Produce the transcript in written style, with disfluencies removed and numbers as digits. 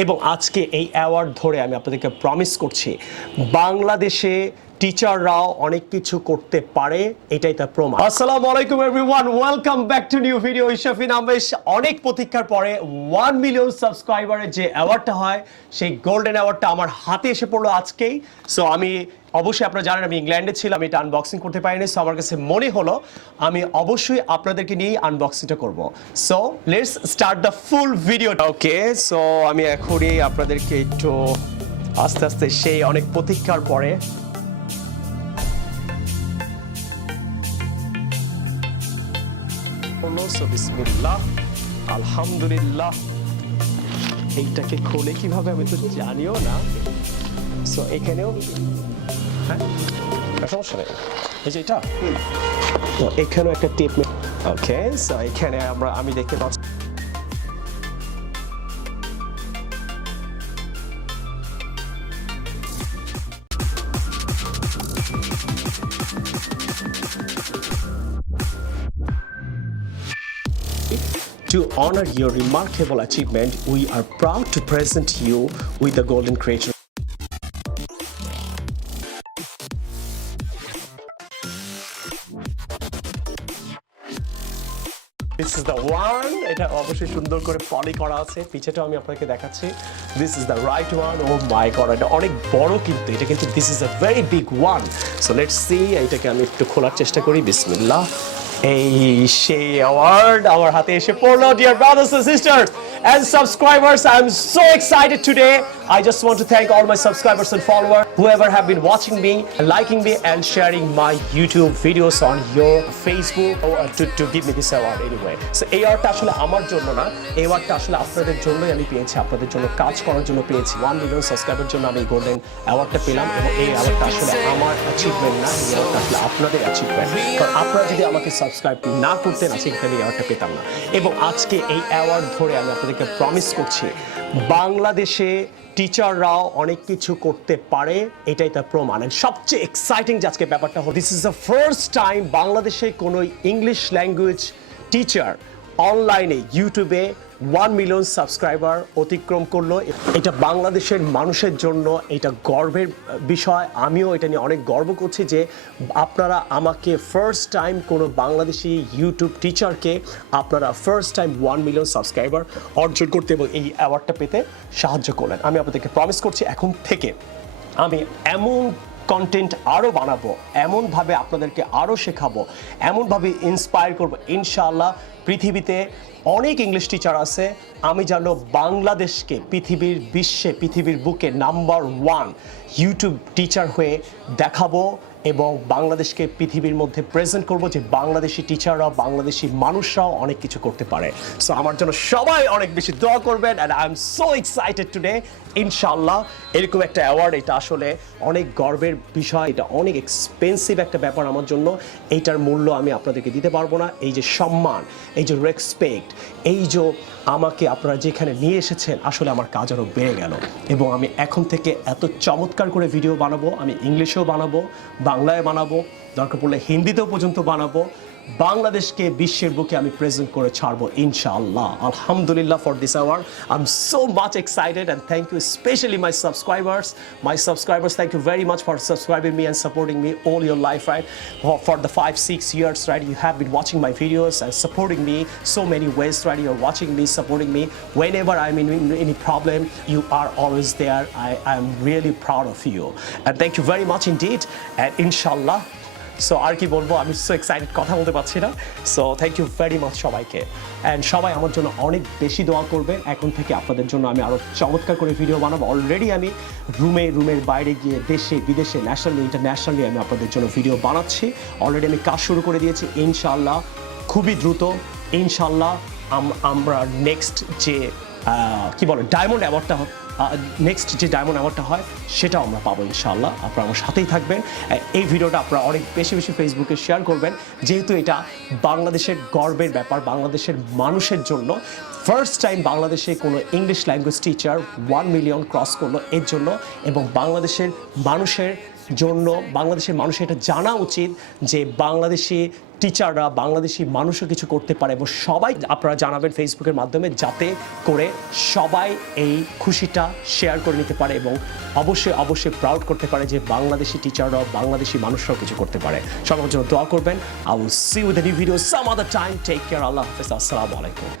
এবং আজকে এই অ্যাওয়ার্ড ধরে আমি আপনাদেরকে প্রমিস করছি বাংলাদেশে টিচাররাও অনেক কিছু করতে পারে, এটাই তার প্রমাণ। আসসালামু আলাইকুম everyone, welcome back to new video. Ishafin Ahmed. অনেক প্রতীক্ষার পরে 1 মিলিয়ন সাবস্ক্রাইবারের যে অ্যাওয়ার্ডটা হয়, সেই গোল্ডেন অ্যাওয়ার্ডটা আমার হাতে এসে পড়লো আজকেই। সো আমি অবশ্যই, আপনারা জানেন আমি ইংল্যান্ডে ছিলাম, আমি এটা আনবক্সিং করতে পারিনি। সো আমার কাছে মনে হলো আমি অবশ্যই আপনাদেরকে নিয়েই আনবক্সিংটা করব। So let's start the full video. Okay, so আমি এখনই আপনাদেরকে একটু আস্তে আস্তে সেই অনেক প্রতীক্ষার পরে বিসমিল্লাহ, আলহামদুলিল্লাহ। এইটাকে খোলে কিভাবে আমি তো জানিও না। সো এখানেও হ্যাঁ সমস্যা নেই, এই যে এটা তো এখানেও একটা টেপ। ওকে, সো এখানে আমি দেখতে পাচ্ছি To honor your remarkable achievement, we are proud to present you with the Golden Creator. This is the one. এটা অবশ্যই সুন্দর করে পলি করা আছে, পিছেটাও আমি আপনাকে দেখাচ্ছি। This is the right one. Oh my god, এটা অনেক বড়, কিন্তু এটা কিন্তু this is a very big one. So let's see, এটাকে আমি একটু খোলার চেষ্টা করি। বিসমিল্লাহ। এই সেই অ্যাওয়ার্ড আমার হাতে এসে পড়লো। Dear brothers and sisters and subscribers, I'm so excited today. I just want to thank all my subscribers and followers, whoever have been watching me, liking me and sharing my YouTube videos on your Facebook to give me this award anyway. So এই অ্যাওয়ার্ডটা আসলে আমার জন্য না, এই অ্যাওয়ার্ডটা আসলে আপনাদের জন্যই আমি পেয়েছি, আপনাদের জন্য কাজ করার জন্য পেয়েছি। 1 মিলিয়ন সাবস্ক্রাইবার জন্য আমি এই গোল্ডেন অ্যাওয়ার্ডটা পেলাম, এবং এই অ্যাওয়ার্ডটা আসলে আমার অ্যাচিভমেন্ট না, এই অ্যাওয়ার্ডটা আসলে আপনাদের অ্যাচিভমেন্ট। কারণ আপনারা যদি আমাকে সাবস্ক্রাইব না করতেন, আজকে আমি অ্যাওয়ার্ডটা পেতাম না। এবং আজকে এই অ্যাওয়ার্ড ধরে আমি আপনাদেরকে প্রমিস করছি বাংলাদেশে টিচাররাও অনেক কিছু করতে পারে, এটাই তার প্রমাণ। সবচেয়ে এক্সাইটিং যে আজকে ব্যাপারটা হলো, this is the first time বাংলাদেশে কোনো ইংলিশ ল্যাঙ্গুয়েজ টিচার অনলাইনে ইউটিউবে 1 মিলিয়ন সাবস্ক্রাইবার অতিক্রম করলো। এটা বাংলাদেশের মানুষের জন্য এটা গর্বের বিষয়। আমিও এটা নিয়ে অনেক গর্ব করছি যে আপনারা আমাকে ফার্স্ট টাইম কোনো বাংলাদেশি ইউটিউব টিচারকে আপনারা ফার্স্ট টাইম 1 মিলিয়ন সাবস্ক্রাইবার অর্জন করতে এবং এই অ্যাওয়ার্ডটা পেতে সাহায্য করলেন। আমি আপনাদেরকে প্রমিস করছি এখন থেকে আমি এমন কন্টেন্ট আরও বানাবো, এমনভাবে আপনাদেরকে আরও শেখাবো, এমনভাবে ইন্সপায়ার করবো। ইনশাআল্লাহ পৃথিবীতে অনেক ইংলিশ টিচার আছে, আমি জানো বাংলাদেশকে পৃথিবীর বিশ্বে, পৃথিবীর বুকে নাম্বার 1 ইউটিউব টিচার হয়ে দেখাবো এবং বাংলাদেশকে পৃথিবীর মধ্যে প্রেজেন্ট করব যে বাংলাদেশি টিচাররাও, বাংলাদেশি মানুষরাও অনেক কিছু করতে পারে। সো আমার জন্য সবাই অনেক বেশি দোয়া করবেন, and I am so excited today. ইনশাআল্লাহ এরকম একটা অ্যাওয়ার্ড, এটা আসলে অনেক গর্বের বিষয়, এটা অনেক এক্সপেন্সিভ একটা ব্যাপার আমার জন্য। এইটার মূল্য আমি আপনাদেরকে দিতে পারবো না। এই যে সম্মান, এই যে রেসপেক্ট, এই যে আমাকে আপনারা যেখানে নিয়ে এসেছেন, আসলে আমার কাজ আরও বেড়ে গেল। এবং আমি এখন থেকে এত চমৎকার করে ভিডিও বানাবো, আমি ইংলিশেও বানাবো, বাংলায় বানাবো, দরকার পড়লে হিন্দিতেও পর্যন্ত বানাবো। বাংলাদেশকে বিশ্বের বুকে আমি প্রেজেন্ট করে ছাড়বো ইনশাআল্লাহ। আলহামদুলিল্লাহ for this award. I am so much excited and thank you specially my subscribers. Thank you very much for subscribing me and supporting me all your life, right? For the 5-6 years, right? You have been watching my videos and supporting me so many ways, right? You're watching me, supporting me. Whenever I'm in any problem, you are always there. I am really proud of you. And thank you very much indeed. And inshallah, so আর কি বলবো, আমি so excited, কথা বলতে পারছি না। So thank you very much সবাইকে, and সবাই আমার জন্য অনেক বেশি দোয়া করবে। এখন থেকে আপনাদের জন্য আমি আরও চমৎকার করে ভিডিও বানাবো। অলরেডি আমি রুমের বাইরে গিয়ে দেশে বিদেশে, ন্যাশনালি ইন্টারন্যাশনালি আমি আপনাদের জন্য ভিডিও বানাচ্ছি। অলরেডি আমি কাজ শুরু করে দিয়েছি। ইনশাআল্লাহ খুবই দ্রুত ইনশাআল্লাহ আমরা নেক্সট যে কি বলে ডায়মন্ড অ্যাওয়ার্ডটা, নেক্সট যে ডায়মন্ড অ্যাওয়ার্ডটা হয় সেটাও আমরা পাবো ইনশাআল্লাহ। আপনারা আমার সাথেই থাকবেন। এই ভিডিওটা আপনারা অনেক বেশি বেশি ফেসবুকে শেয়ার করবেন, যেহেতু এটা বাংলাদেশের গর্বের ব্যাপার, বাংলাদেশের মানুষের জন্য। ফার্স্ট টাইম বাংলাদেশে কোনো English language teacher 1 million cross করলো এর জন্য, এবং বাংলাদেশের মানুষের জন্য বাংলাদেশের মানুষের এটা জানা উচিত যে বাংলাদেশি টিচাররা, বাংলাদেশি মানুষও কিছু করতে পারে, এবং সবাই আপনারা জানাবেন ফেসবুকের মাধ্যমে, যাতে করে সবাই এই খুশিটা শেয়ার করে নিতে পারে এবং অবশ্যই প্রাউড করতে পারে যে বাংলাদেশি টিচাররাও, বাংলাদেশি মানুষরাও কিছু করতে পারে। সবার জন্য দোয়া করবেন। I will see you with a new video some other time. Take care. আল্লাহ হাফেজ। আসসালামু আলাইকুম।